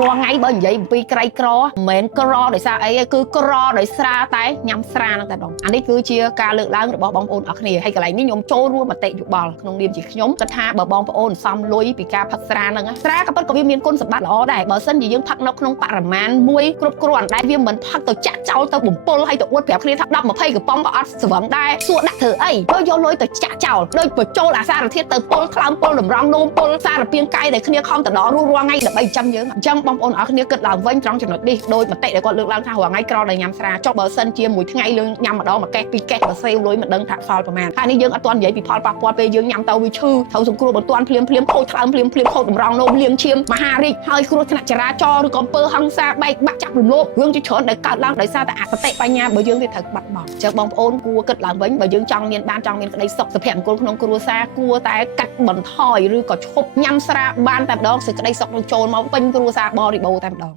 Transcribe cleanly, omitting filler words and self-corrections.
រងថ្ងៃបើនិយាយអំពីក្រីក្រមិនមែនក្រដោយសារអីទេគឺក្រដោយស្រាតែញ៉ាំស្រាហ្នឹងតែបងអានេះគឺជាការលើកឡើងរបស់បងប្អូនអរគ្នាហើយកន្លែងនេះខ្ញុំចូលរួមមតិយោបល់ក្នុងនាមជាខ្ញុំគិតថាបើបងប្អូនសំលុយពីការផឹកស្រាហ្នឹងស្រាក៏ពិតក៏វាមានគុណសម្បត្តិល្អដែរបើសិនជាយើងផឹកនៅក្នុងបរិមាណមួយគ្រប់គ្រាន់ដែលវាមិនផឹកទៅចាក់ចោលទៅបំពុលហើយទៅអួតប្រាប់គ្នាថា10 20កំប៉ុងក៏អត់ស្វឹងដែរសួរដាក់ធ្វើអីបើយកលុយទៅចាក់ចោលដូចបញ្ចូលអាសារធាតុទៅពុលក្លើមពុលតម្រង់នោមពុលសារពាង្គកាយដែលគ្នាខំតដរស់រាល់ថ្ងៃដើម្បីចាំយើងអញ្ចឹងបងប្អូនអរគ្នាគិតឡើងវិញត្រង់ចំណុចនេះដោយមតិដែលគាត់លើកឡើងថារាល់ថ្ងៃក្រដែលញ៉ាំស្រាចុះបើសិនជាមួយថ្ងៃយើងញ៉ាំម្ដងមួយកេះពីរកេះបើសេវលុយមិនដឹងថាសល់ប្រមាណហើយនេះយើងអត់ទាន់និយាយពីផលប៉ះពាល់ពេលយើងញ៉ាំទៅវាឈឺត្រូវសង្គ្រោះបន្ទាន់ភ្លាមខូចថ្លើមភ្លាមខូចតម្រង់នោមលៀងឈាមមហារីកហើយគ្រោះថ្នាក់ចរាចរណ៍ឬក៏អំពើហិង្សាបែកបាក់ចាប់រំលោភរឿងជាច្រើនដែលកើតឡើងដោយសារតែអសតិបញ្ញាបើយើងវាត្រូវបាត់បង់អញ្ចឹងបងប្អូនគួរគិតឡើងវិញបើយើងចង់មានក្តីសុខសុភមង្គលក្នុងគ្រួសារគួរតែកាត់បន្ថយឬក៏ឈប់ញ៉ាំស្រាបានតែម្ដងសេចក្តីសុខនឹងចូលមកពេញគ្រួសារបរិបូរណ៍តែម្ដង